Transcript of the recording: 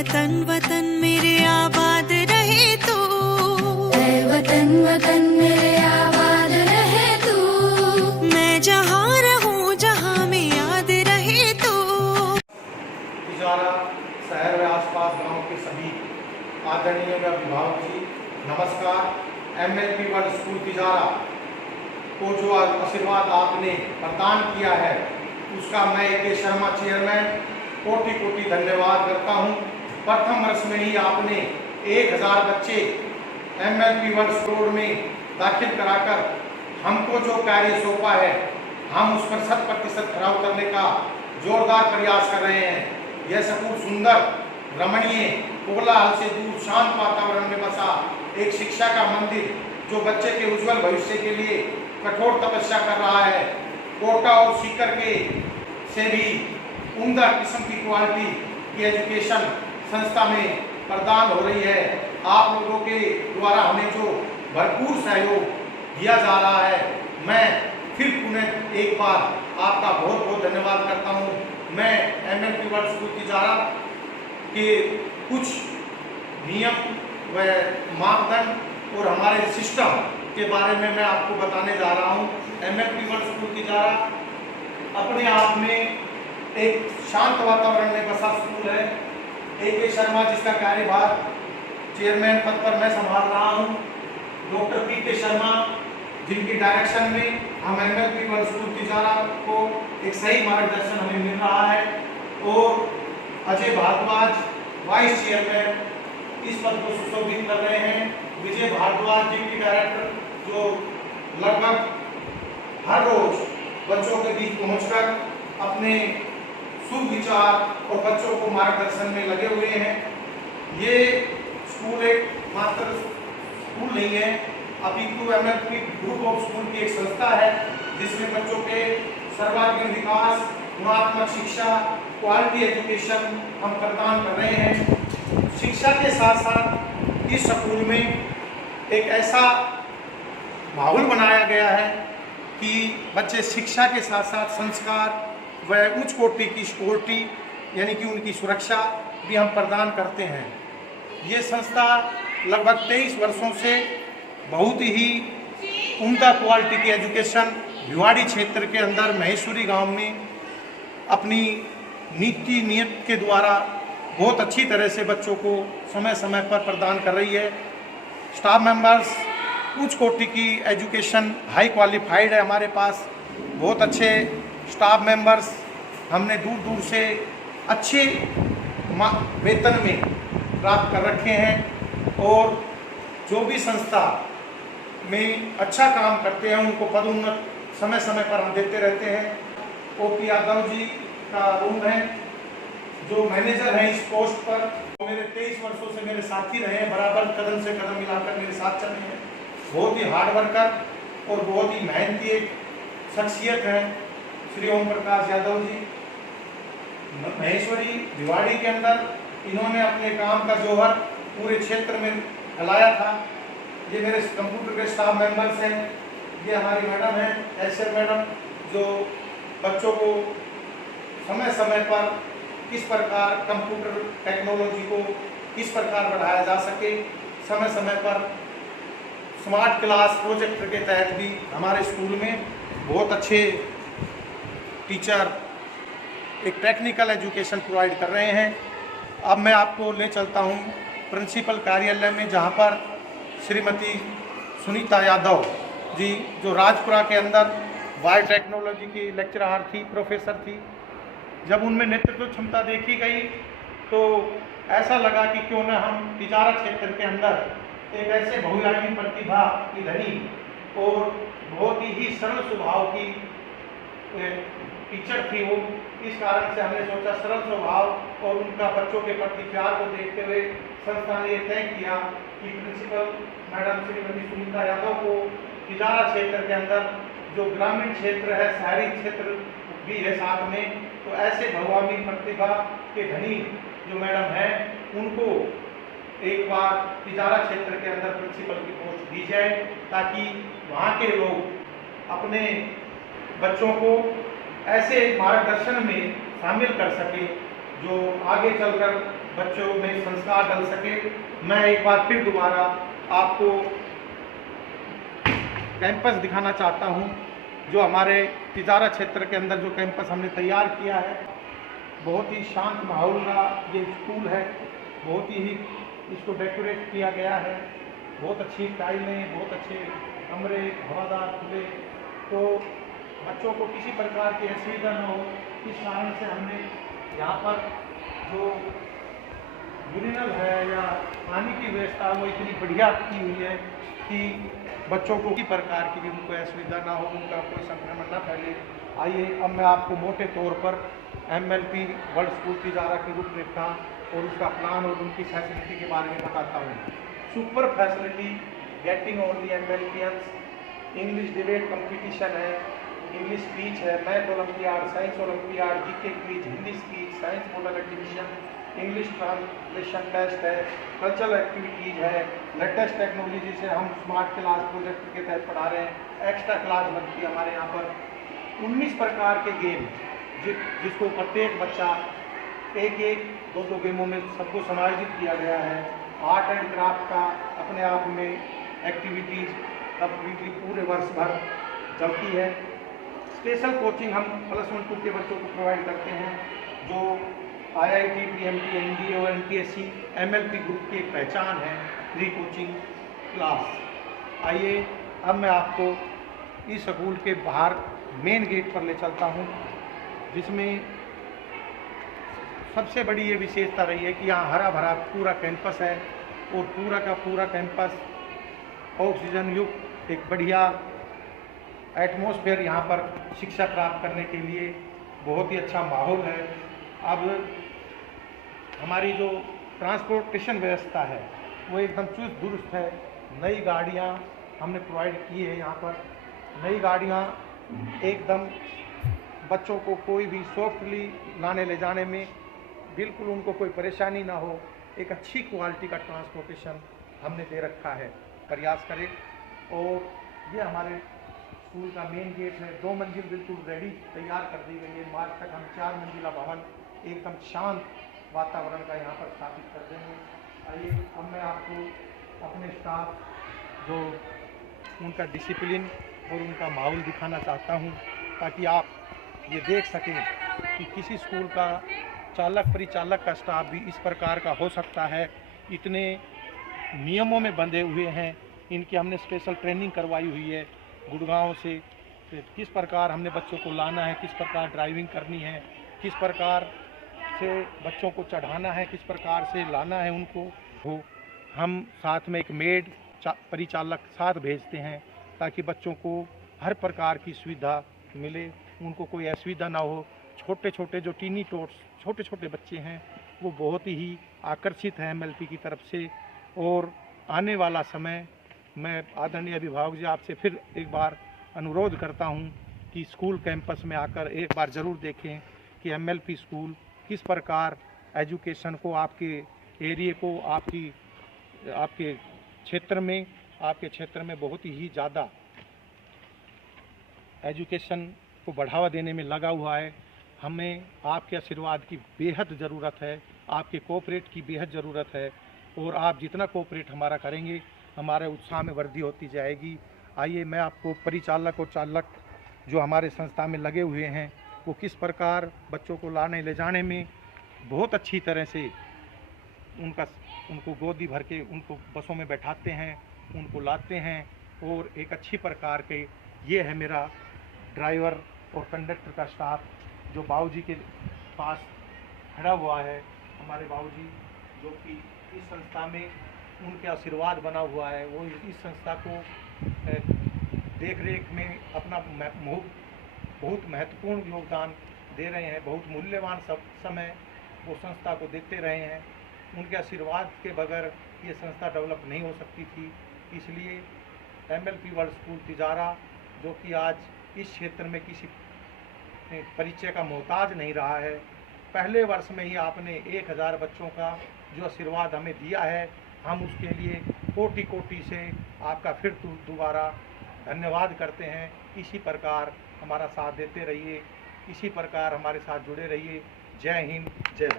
वतन वतन मेरे आबाद रहे तू, ऐ वतन वतन मेरे आबाद रहे तू। मैं जहाँ रहूँ जहाँ में याद रहे तू। तिजारा शहर व आसपास गांव के सभी आदरणीय अभिभावक जी नमस्कार। MLP वर्ल्ड स्कूल तिजारा को जो आशीर्वाद आपने प्रदान किया है उसका मैं AK शर्मा चेयरमैन कोटि कोटि धन्यवाद करता हूं। प्रथम वर्ष में ही आपने 1000 बच्चे MLP वर्ल्ड स्कूल में दाखिल कराकर हमको जो कार्य सौंपा है हम उस पर 100% खरा उतरने का जोरदार प्रयास कर रहे हैं। यह स्कूल सुंदर रमणीय कोलाहल से दूर शांत वातावरण में बसा एक शिक्षा का मंदिर जो बच्चे के उज्जवल भविष्य के लिए कठोर तपस्या कर रहा है। कोटा और सीकर के से भी उम्दा किस्म की क्वालिटी की एजुकेशन संस्था में प्रदान हो रही है। आप लोगों के द्वारा हमें जो भरपूर सहयोग दिया जा रहा है मैं फिर पुनः एक बार आपका बहुत बहुत धन्यवाद करता हूं। मैं MLP वर्ल्ड स्कूल तिजारा के कुछ नियम व मापदंड और हमारे सिस्टम के बारे में मैं आपको बताने जा रहा हूं। MLP वर्ल्ड स्कूल तिजारा अपने आप में एक शांत वातावरण में बसा स्कूल है। AK शर्मा जिसका कार्यभार चेयरमैन पद पर मैं संभाल रहा हूं, डॉक्टर PK शर्मा जिनकी डायरेक्शन में हम MLP वर्ल्ड स्कूल तिजारा को एक सही मार्गदर्शन हमें मिल रहा है, और अजय भारद्वाज वाइस चेयरमैन इस पद को सुशोभित कर रहे हैं। विजय भारद्वाज डिप्टी डायरेक्टर जो लगभग हर रोज बच्चों के बीच पहुंचकर अपने शुभ विचार और बच्चों को मार्गदर्शन में लगे हुए हैं। ये स्कूल एक मात्र स्कूल नहीं है, अपितु MLP ग्रुप ऑफ स्कूल की एक संस्था है जिसमें बच्चों के सर्वांगीण विकास, गुणात्मक शिक्षा, क्वालिटी एजुकेशन हम प्रदान कर रहे हैं। शिक्षा के साथ साथ इस स्कूल में एक ऐसा माहौल बनाया गया है कि बच्चे शिक्षा के साथ साथ संस्कार व उच्च कोटि की सिक्योरिटी यानी कि उनकी सुरक्षा भी हम प्रदान करते हैं। ये संस्था लगभग 23 वर्षों से बहुत ही उम्दा क्वालिटी की एजुकेशन भिवाड़ी क्षेत्र के अंदर महेश्वरी गांव में अपनी नीति नियत के द्वारा बहुत अच्छी तरह से बच्चों को समय समय पर प्रदान कर रही है। स्टाफ मेंबर्स उच्च कोटि की एजुकेशन हाई क्वालिफाइड है। हमारे पास बहुत अच्छे स्टाफ मेंबर्स हमने दूर दूर से अच्छे वेतन में प्राप्त कर रखे हैं, और जो भी संस्था में अच्छा काम करते हैं उनको पदोन्नत समय समय पर हम देते रहते हैं। OP यादव जी का रूम है जो मैनेजर हैं इस पोस्ट पर, मेरे 23 वर्षों से मेरे साथी रहे हैं, बराबर कदम से कदम मिलाकर मेरे साथ चले हैं। बहुत ही हार्ड वर्कर और बहुत ही मेहनती एक शख्सियत है श्री ओम प्रकाश यादव जी। महेश्वरी भिवाड़ी के अंदर इन्होंने अपने काम का जौहर पूरे क्षेत्र में फैलाया था। ये मेरे कंप्यूटर के स्टाफ मेंबर्स हैं। ये हमारी मैडम हैं ऐश्वर्या मैडम, जो बच्चों को समय समय पर किस प्रकार कंप्यूटर टेक्नोलॉजी को किस प्रकार बढ़ाया जा सके, समय समय पर स्मार्ट क्लास प्रोजेक्ट के तहत भी हमारे स्कूल में बहुत अच्छे टीचर एक टेक्निकल एजुकेशन प्रोवाइड कर रहे हैं। अब मैं आपको ले चलता हूं प्रिंसिपल कार्यालय में, जहां पर श्रीमती सुनीता यादव जी जो राजपुरा के अंदर बायोटेक्नोलॉजी की लेक्चरर थी, प्रोफेसर थी। जब उनमें नेतृत्व क्षमता देखी गई तो ऐसा लगा कि क्यों न हम तिजारा क्षेत्र के अंदर एक ऐसे बहुआयामी प्रतिभा की धनी और बहुत ही सरल स्वभाव की टीचर थी वो। इस कारण से हमने सोचा सरल स्वभाव और उनका बच्चों के प्रति प्यार को देखते हुए संस्था ने यह तय किया कि प्रिंसिपल मैडम श्रीमती सुनीता यादव को तिजारा क्षेत्र के अंदर जो ग्रामीण क्षेत्र है, शहरी क्षेत्र भी है साथ में, तो ऐसे बहुआयामी प्रतिभा के धनी जो मैडम हैं उनको एक बार तिजारा क्षेत्र के अंदर प्रिंसिपल की पोस्ट दी जाए, ताकि वहाँ के लोग अपने बच्चों को ऐसे मार्गदर्शन में शामिल कर सके जो आगे चलकर बच्चों में संस्कार डल सके। मैं एक बार फिर दोबारा आपको कैंपस दिखाना चाहता हूं, जो हमारे तिजारा क्षेत्र के अंदर जो कैंपस हमने तैयार किया है। बहुत ही शांत माहौल का ये स्कूल है, बहुत ही इसको डेकोरेट किया गया है, बहुत अच्छी टाइलें, बहुत अच्छे कमरे, हवादार खुले, तो बच्चों को किसी प्रकार की असुविधा न हो, इस कारण से हमने यहाँ पर जो यूरिनल है या पानी की व्यवस्था वो इतनी बढ़िया की हुई है कि बच्चों को किसी प्रकार की भी उनको असुविधा ना हो, उनका कोई संक्रमण ना फैले। आइए अब मैं आपको मोटे तौर पर MLP वर्ल्ड स्कूल तिजारा की रूपरेखा और उसका प्लान और उनकी फैसिलिटी के बारे में बताता हूँ। Super facility getting only MLPians, English debate competition है, इंग्लिश स्पीच है, math olympiad, science olympiad, GK quiz, Hindi speech, science model exhibition, English translation test है, कल्चरल एक्टिविटीज़ है, लेटेस्ट टेक्नोलॉजी से हम स्मार्ट क्लास प्रोजेक्ट के तहत पढ़ा रहे हैं, एक्स्ट्रा क्लास बनती है हमारे यहाँ पर, 19 प्रकार के गेम जिसको प्रत्येक बच्चा एक दो गेमों में सबको समायोजित किया गया है। आर्ट एंड क्राफ्ट का अपने आप में एक्टिविटीज़ कंप्लीटली पूरे वर्ष भर चलती है। स्पेशल कोचिंग हम +1 2 के बच्चों को प्रोवाइड करते हैं, जो IIT, PMT, NDA और NTSC MLP ग्रुप की एक पहचान है, फ्री कोचिंग क्लास। आइए अब मैं आपको इस स्कूल के बाहर मेन गेट पर ले चलता हूँ, जिसमें सबसे बड़ी ये विशेषता रही है कि यहाँ हरा भरा पूरा कैंपस है और पूरा का पूरा कैंपस ऑक्सीजन युक्त एक बढ़िया एटमॉस्फेयर यहाँ पर शिक्षा प्राप्त करने के लिए बहुत ही अच्छा माहौल है। अब हमारी जो ट्रांसपोर्टेशन व्यवस्था है वो एकदम चुस्त दुरुस्त है। नई गाड़ियाँ हमने प्रोवाइड की है यहाँ पर, नई गाड़ियाँ एकदम बच्चों को कोई भी सॉफ्टली लाने ले जाने में बिल्कुल उनको कोई परेशानी ना हो, एक अच्छी क्वालिटी का ट्रांसपोर्टेशन हमने दे रखा है, प्रयास करें। और ये हमारे स्कूल का मेन गेट है, 2 मंजिल बिल्कुल रेडी तैयार कर दी गई है। मार्च तक हम 4 मंजिला भवन एकदम शांत वातावरण का यहाँ पर स्थापित कर देंगे। आइए अब मैं आपको अपने स्टाफ जो उनका डिसिप्लिन और उनका माहौल दिखाना चाहता हूँ, ताकि आप ये देख सकें कि किसी स्कूल का चालक परिचालक का स्टाफ भी इस प्रकार का हो सकता है। इतने नियमों में बंधे हुए हैं, इनकी हमने स्पेशल ट्रेनिंग करवाई हुई है गुड़गांव से, किस प्रकार हमने बच्चों को लाना है, किस प्रकार ड्राइविंग करनी है, किस प्रकार से बच्चों को चढ़ाना है, किस प्रकार से लाना है उनको। हो हम साथ में एक मेड परिचालक साथ भेजते हैं, ताकि बच्चों को हर प्रकार की सुविधा मिले, उनको कोई असुविधा ना हो। छोटे छोटे जो टीनी टोट्स छोटे छोटे बच्चे हैं वो बहुत ही आकर्षित हैं MLP की तरफ से। और आने वाला समय मैं आदरणीय अभिभावक जी आपसे फिर एक बार अनुरोध करता हूं कि स्कूल कैंपस में आकर एक बार ज़रूर देखें कि MLP स्कूल किस प्रकार एजुकेशन को आपके एरिए को आपके क्षेत्र में बहुत ही ज़्यादा एजुकेशन को बढ़ावा देने में लगा हुआ है। हमें आपके आशीर्वाद की बेहद ज़रूरत है, आपके कोऑपरेट की बेहद ज़रूरत है, और आप जितना कोऑपरेट हमारा करेंगे हमारे उत्साह में वृद्धि होती जाएगी। आइए मैं आपको परिचालक और चालक जो हमारे संस्था में लगे हुए हैं वो किस प्रकार बच्चों को लाने ले जाने में बहुत अच्छी तरह से उनको गोदी भर के उनको बसों में बैठाते हैं, उनको लाते हैं, और एक अच्छी प्रकार के ये है मेरा ड्राइवर और कंडक्टर का स्टाफ जो बाबूजी के पास खड़ा हुआ है। हमारे बाबूजी जो कि इस संस्था में उनके आशीर्वाद बना हुआ है, वो इस संस्था को देख रेख में अपना बहुत महत्वपूर्ण योगदान दे रहे हैं, बहुत मूल्यवान समय वो संस्था को देते रहे हैं। उनके आशीर्वाद के बगैर ये संस्था डेवलप नहीं हो सकती थी। इसलिए MLP वर्ल्ड स्कूल तिजारा जो कि आज इस क्षेत्र में किसी परिचय का मोहताज नहीं रहा है, पहले वर्ष में ही आपने 1000 बच्चों का जो आशीर्वाद हमें दिया है, हम उसके लिए कोटि कोटि से आपका फिर दोबारा धन्यवाद करते हैं। इसी प्रकार हमारा साथ देते रहिए, इसी प्रकार हमारे साथ जुड़े रहिए। जय हिंद, जय भारत।